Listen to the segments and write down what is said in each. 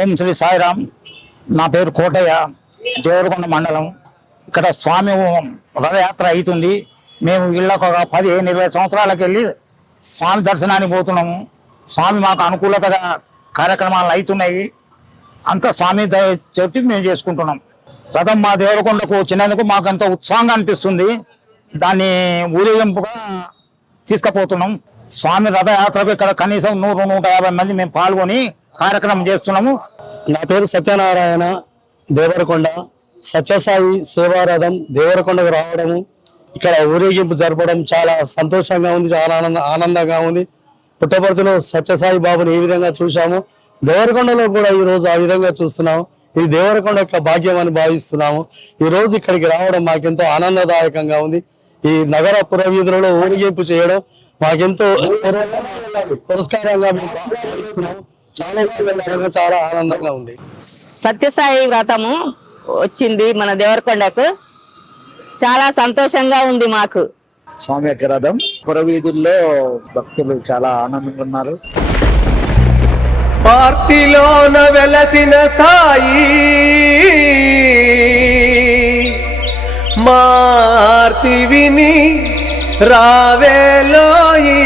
ఓం శ్రీ సాయిరామ్. నా పేరు కోటయ్య, దేవరకొండ మండలం. ఇక్కడ స్వామి రథయాత్ర అవుతుంది. మేము ఇళ్ళకు ఒక 10-20 సంవత్సరాలకు వెళ్ళి స్వామి దర్శనానికి పోతున్నాము. స్వామి మాకు అనుకూలతగా కార్యక్రమాలు అవుతున్నాయి. అంతా స్వామి చెప్పి మేము చేసుకుంటున్నాం. రథం మా దేవరకొండకు వచ్చినందుకు మాకు ఎంతో ఉత్సాహంగా అనిపిస్తుంది. దాన్ని ఊరేగింపుగా తీసుకుపోతున్నాం. స్వామి రథయాత్రకు ఇక్కడ కనీసం 100-150 మంది మేము పాల్గొని కార్యక్రమం చేస్తున్నాము. నా పేరు సత్యనారాయణ, దేవరకొండ. సత్యసాయి సేవారథం దేవరకొండకు రావడము, ఇక్కడ ఊరేగింపు జరపడం చాలా సంతోషంగా ఉంది, చాలా ఆనందంగా ఉంది. పుట్టపర్తిలో సత్యసాయి బాబుని ఏ విధంగా చూసాము, దేవరకొండలో కూడా ఈ రోజు ఆ విధంగా చూస్తున్నాము. ఇది దేవరకొండ యొక్క భాగ్యం అని భావిస్తున్నాము. ఈ రోజు ఇక్కడికి రావడం మాకెంతో ఆనందదాయకంగా ఉంది. ఈ నగర పురవీధులలో ఊరేగింపు చేయడం మాకెంతో పురస్కారంగా భావిస్తున్నాము. చాలా ఆనందంగా ఉంది. సత్యసాయి వ్రతము వచ్చింది మన దేవరకొండకు, చాలా సంతోషంగా ఉంది మాకు. స్వామి యొక్క రథం పురవీధుల్లో భక్తులు చాలా ఆనందంగా ఉన్నారు. పార్తిలోన వెలసిన సాయి మార్తి విని రావేలోయి,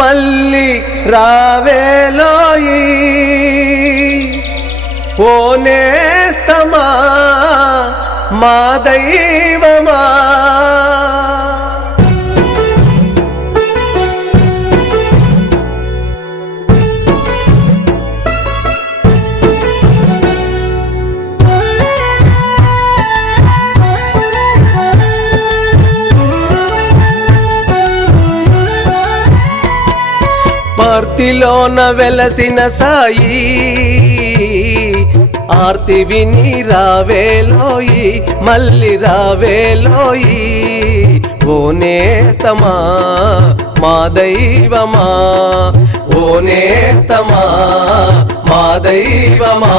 మళ్ళీ రావేలోయి ఓ నేస్తమా మా దైవమా. పార్తిలోన వెలసిన సాయి ఆర్తి విని రావేలోయి, మళ్ళీ రావేలోయి ఓ నేస్తమా మా దైవమా, ఓ నేస్తమా మా దైవమా.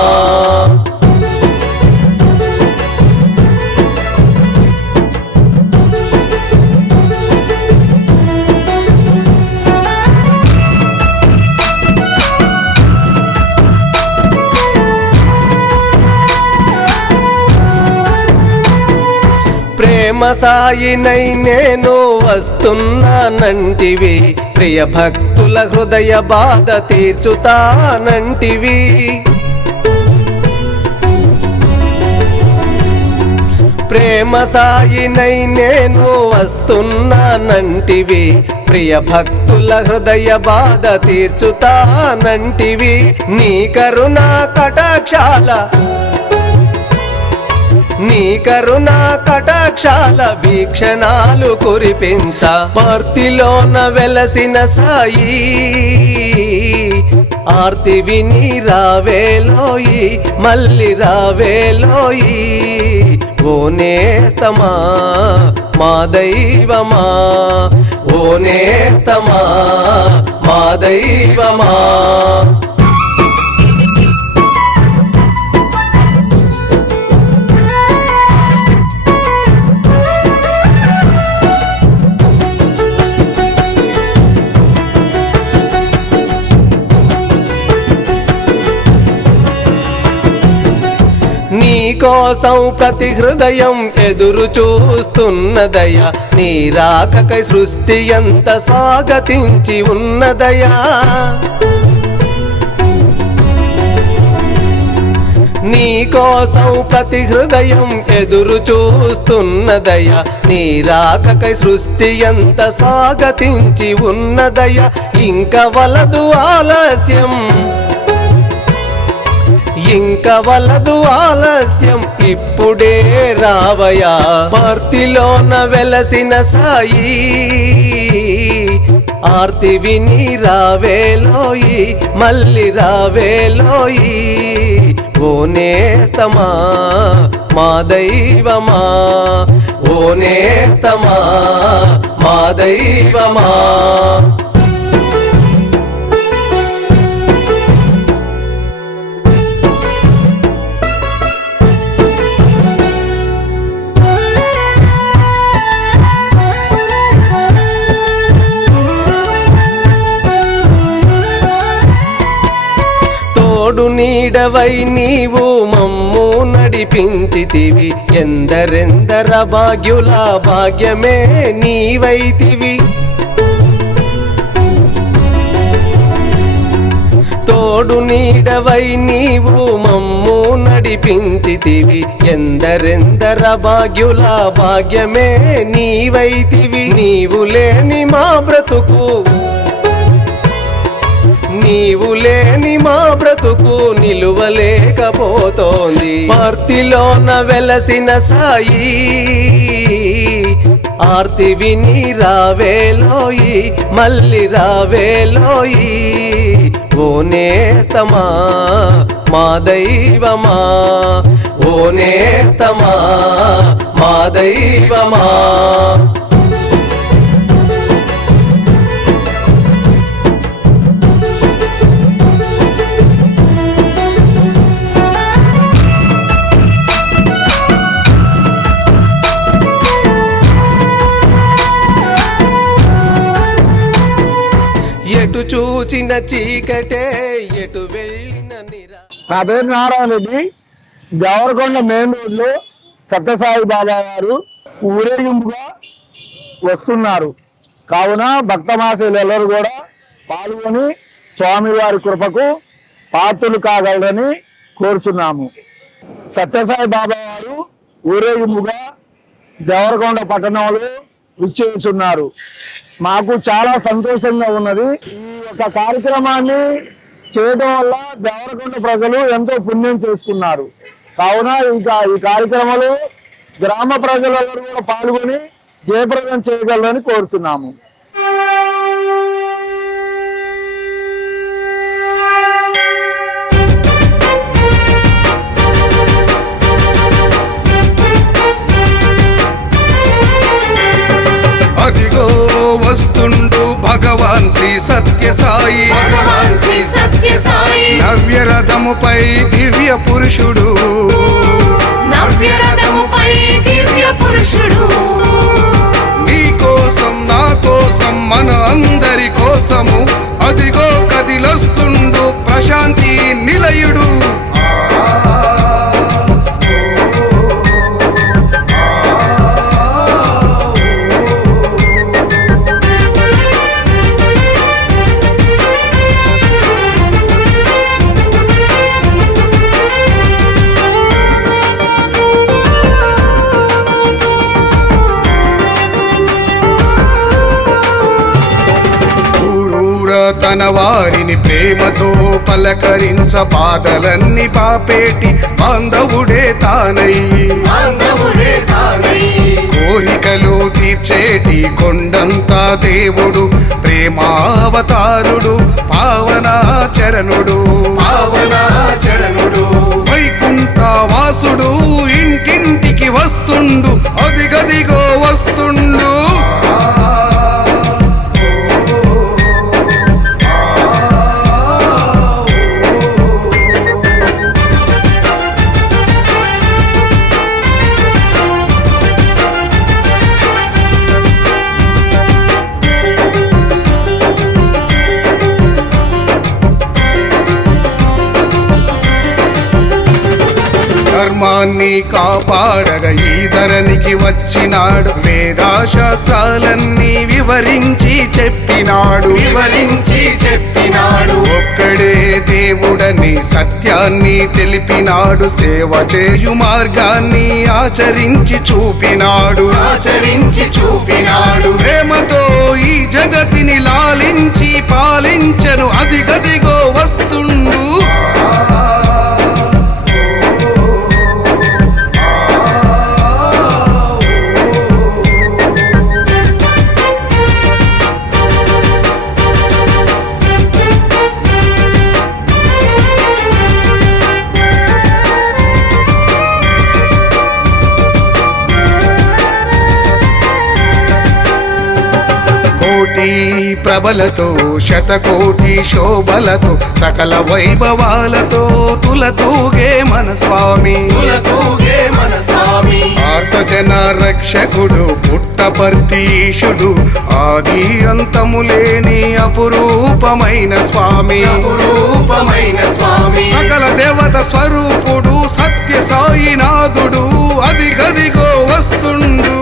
ప్రేమ సాయినై నేను వస్తున్నానంటివి, ప్రియ భక్తుల హృదయ బాధ తీర్చుతానంటివి. ప్రేమ సాయినై నేను వస్తున్నానంటివి, ప్రియ భక్తుల హృదయ బాధ తీర్చుతానంటివి. నీ కరుణా కటాక్షాల, నీ కరుణా కటాక్షాల వీక్షణాలు కురిపించ పార్తిలోన వెలసిన సాయి ఆర్తి విని రావేలోయి, మళ్ళీ రావేలోయి ఓ నేస్తమా మా దైవమా, ఓ నేస్తమా మా దైవమా. నీ కోసం ప్రతి హృదయం ఎదురు చూస్తున్నదయా, నీ రాకకై సృష్టి ఎంత స్వాగతించి ఉన్నదయా. నీ కోసం ప్రతి హృదయం ఎదురు చూస్తున్నదయా, నీ రాకకై సృష్టి ఎంత స్వాగతించి ఉన్నదయా. ఇంక వలదు ఆలస్యం, ఇంక వలదు ఆలస్యం, ఇప్పుడే రావయా. పార్తిలోన వెలసిన సాయి ఆర్తి విని రావేలోయి, మళ్ళీ రావేలోయి ఓ నేస్తమా మా దైవమా, ఓ నేస్తమా మా దైవమా. తోడు నీడవై నీవు మమ్ము నడిపించితివి ఎందరెందర భాగ్యుల భాగ్యమే నీవైతివి తోడు నీడవై నీవు మమ్ము నడిపించితివి ఎందరెందర భాగ్యుల భాగ్యమే నీవైతివి నీవు లేని మా బ్రతుకు నీవు లేని మా బ్రతుకు నిలువలేకపోతోంది పార్తిలోన వెలసిన సాయి ఆర్తి విని రావేలోయి మళ్ళీ రావేలోయి ఓ నేస్తమా మా దైవమా ఓ నేస్తమా మా దైవమా ఎటు చూచిన చీకటే ఎటు వెళ్ళిన నిరా. నా పేరు నారాయణ రెడ్డి. దేవరకొండ మెయిన్ రోడ్లో సత్యసాయి బాబా గారు ఊరేగింపుగా వస్తున్నారు. కావున భక్తమాసీలు ಎಲ್ಲರೂ కూడా పాల్గొని స్వామివారి కృపకు పాత్రులు కాగలరని కోరుచున్నాము. సత్యసాయి బాబా గారు ఊరేగింపుగా దేవరకొండ పట్టణంలో విచ్చేస్తున్నారు. మాకు చాలా సంతోషంగా ఉన్నది. ఈ యొక్క కార్యక్రమాన్ని చేయడం వల్ల దేవరకొండ ప్రజలు ఎంతో పుణ్యం చేసుకున్నారు. కావున ఈ కార్యక్రమంలో గ్రామ ప్రజలందరూ కూడా పాల్గొని జయప్రదం చేయగలరని కోరుతున్నాము. అదిగో వస్తుండు భగవాన్ శ్రీ సత్యసాయి నవ్యరథముపై దివ్య పురుషుడు నీ కోసం నా కోసం మన అందరి కోసము అదిగో కదిలొస్తుండు ప్రశాంతి నిలయుడు. తన వారిని ప్రేమతో పలకరించ బాధలన్నీ పాపేటి బాంధవుడే తానయ్యి కోరికలు తీర్చేటి కొండంతా దేవుడు ప్రేమావతారుడు పావనాచరణుడు వైకుంఠ వాసుడు ఇంటింటికి వస్తుండు అదిగదిగో వస్తుండు. ధర్మాన్ని కాపాడగా ఈ ధరణికి వచ్చినాడు వేదాశాస్త్రాలన్నీ వివరించి చెప్పినాడు ఒక్కడే దేవుడని సత్యాన్ని తెలిపినాడు సేవ చేయు మార్గాన్ని ఆచరించి చూపినాడు ప్రేమతో ఈ జగతిని లాలించి పాలించను అదిగదిగో వస్తుండు. ప్రభలతో శతకోటి శోభలతో సకల వైభవాలతో తులతూగే మన స్వామి ఆర్తజన రక్షకుడు పుట్టపర్తి ఈశుడు ఆది అంతము లేని అపురూపమైన స్వామి సకల దేవత స్వరూపుడు సత్య సాయినాథుడు అదిగదిగో వస్తుండు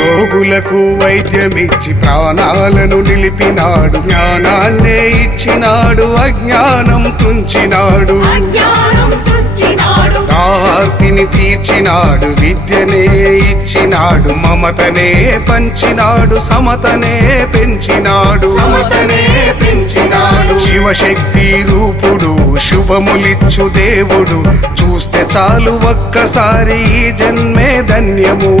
రోగులకు వైద్యమిచ్చి ప్రాణాలను నిలిపినాడు జ్ఞానాన్నే ఇచ్చినాడు అజ్ఞానం తుంచినాడు ఆర్తిని తీర్చినాడు విద్యనే ఇచ్చినాడు మమతనే పంచినాడు సమతనే పెంచినాడు శివశక్తి రూపుడు శుభములిచ్చు దేవుడు చూస్తే చాలు ఒక్కసారి ఈ జన్మే ధన్యము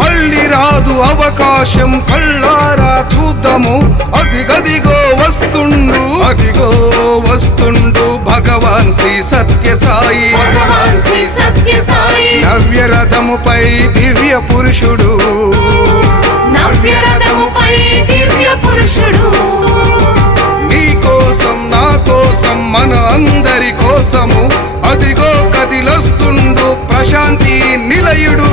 మళ్ళీ రాదు అవకాశం కళ్ళారా చూద్దాము అదిగదిగో వస్తుండు భగవాన్ శ్రీ సత్య సాయి నవ్య రథముపై దివ్య పురుషుడు నీ కోసం నా కోసం మన అందరి కోసము అదిగో కదిలొస్తుండు ప్రశాంతి నిలయుడు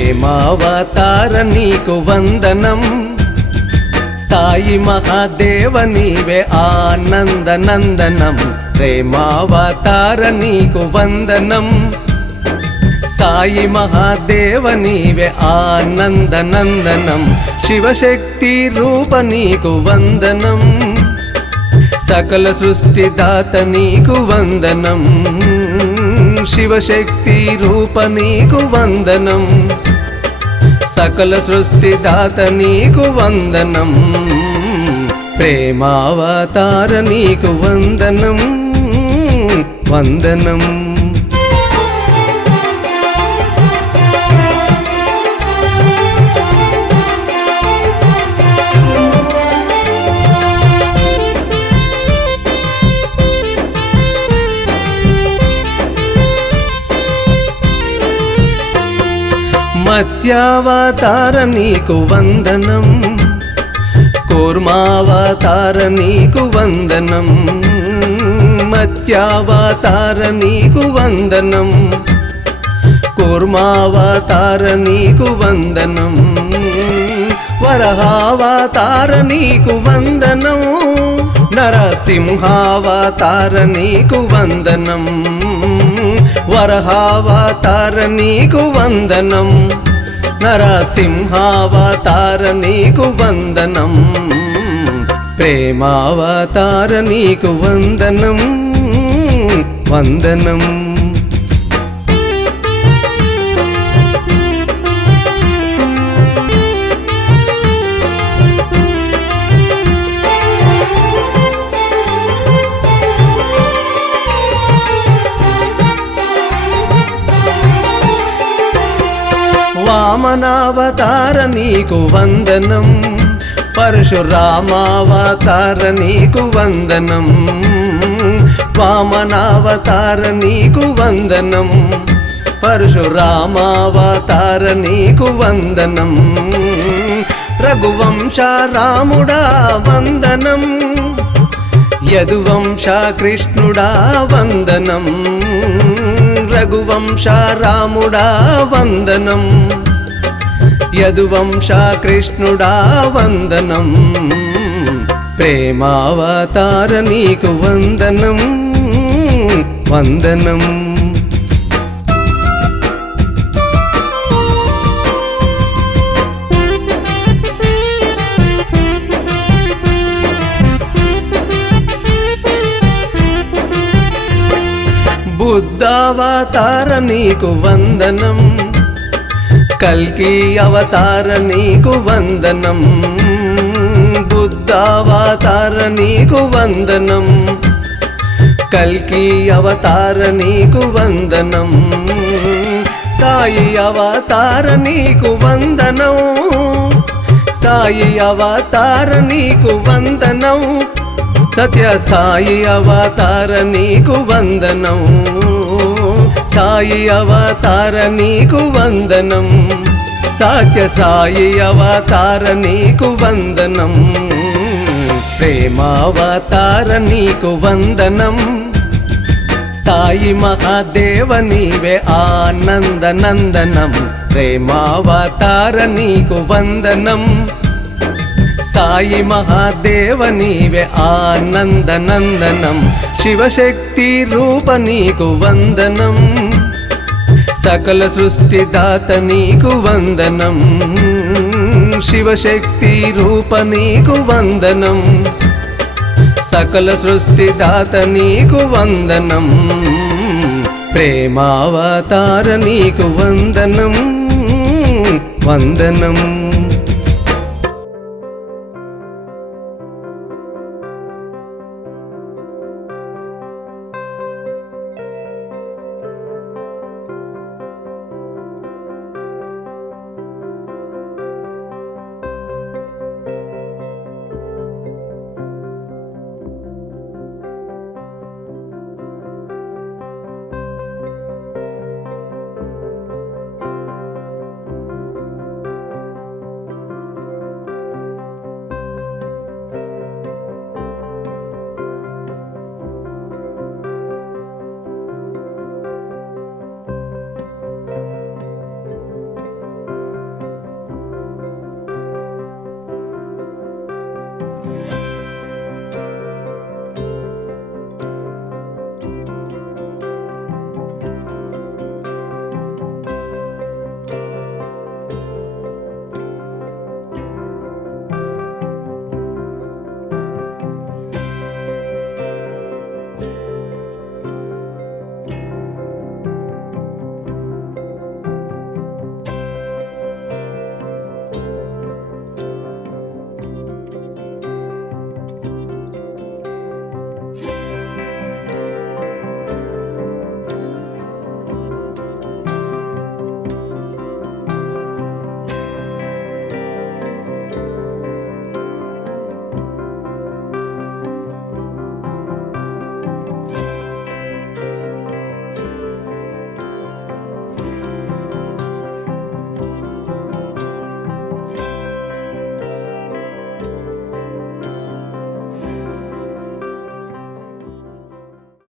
ప్రేమావతార నీకు వందనం సాయి మహాదేవ నీవే ఆనందనందనం ప్రేమావతార నీకు వందనం సాయి మహాదేవ నీవే ఆనందనందనం శివశక్తి రూప నీకు వందనం సకల సృష్టిదాత నీకు వందనం శివశక్తి రూప నీకు వందనం సకల సృష్టిదాత నీకు వందనం ప్రేమావతార నీకు వందనం వందనం మత్స్యావతార నీకు వందనం కూర్మావతార నీకు వందనం మత్స్యావతార నీకు వందనం కూర్మావతార నీకు వందనం వరహావతార నీకు వందనం నరసింహావతార నీకు వందనం వరహావతార నీకు వందనం నరసింహావతార నీకు వందనం ప్రేమావతార నీకు వందనం వందనం వామనావతార నీకు వందనం పరశురామావతార నీకు వందనం వామనావతార నీకు వందనం పరశురామావతార నీకు వందనం రఘువంశ రాముడా వందనం యదువంశ కృష్ణుడా వందనం రఘువంశ రాముడా వందనం యదువంశ కృష్ణుడా వందనం, ప్రేమావతార నీకు వందనం వందనం. బుద్ధావతార నీకు వందనం, కల్కి అవతార నీకు వందనం, బుద్ధావతార నీకు వందనం, కల్కి అవతార నీకు వందనం, సాయి అవతార నీకు వందనం, సాయి అవతార నీకు వందనం, సత్య సాయి అవతార నీకు వందనం, సాయి అవతార నీకు వందనం, సత్య సాయి అవతార నీకు వందనం, ప్రేమావతార నీకు వందనం, సాయి మహాదేవ నీవే ఆనంద నందనం, ప్రేమావతార నీకు వందనం, సాయి మహాదేవ నీవే ఆనంద నందనం, శివశక్తి రూప నీకు వందనం, సకల సృష్టి దాత నీకు వందనం, శివశక్తి రూప నీకు వందనం, సకల సృష్టి దాత నీకు వందనం, ప్రేమావతార నీకు వందనం వందనం.